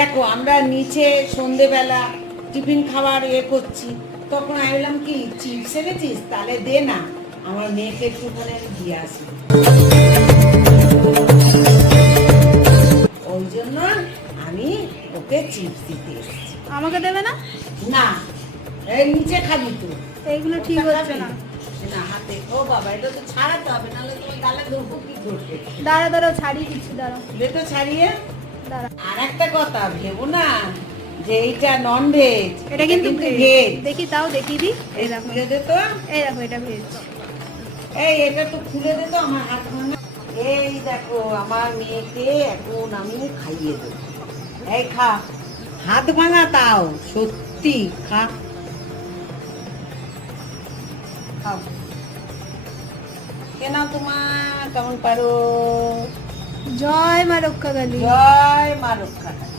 দেখো আমরা নিচে সন্ধেবেলা টিফিন খাবার করছি, তখন আমি বললাম কি চিপস এনেছিস, তাহলে দে না, আমার মেয়েকে একটুখানি আমি দিয়ে আসি। ওই জন্য আমি ওকে চিপস দিতে এসেছি। আমাকে দেবে না? না, এই নিচে খাবি তুই। এইগুলো ঠিক হচ্ছে না। না হাতে, ও বাবা এটা তো ছাড়াতে হবে, নাহলে তুমি গালে ধরবো কি করবে। দাঁড়াও ছাড়িয়ে দিচ্ছি, দাঁড়াও। দে তো ছাড়িয়ে। দাঁড়া, আর একটা কথা ভেবো না যে এইটা নন ভেজ, এটা কিন্তু ভেজ। দেখি, তাও দেখিয়ে দিই। এই এই দেখো, খুলে দে তো, এই দেখো, এটা ভেজ। এই এটা তো খুলে দে তো, আমার হাত ভাঙা। এই দেখো আমার মেয়েকে এখন আমি খাইয়ে দেবো। এই খা, হাত ভাঙা তাও সত্যি, খা খাও। কেন তোমার কেমন পারো? জয় মা রক্ষাকালী। জয় মা রক্ষা।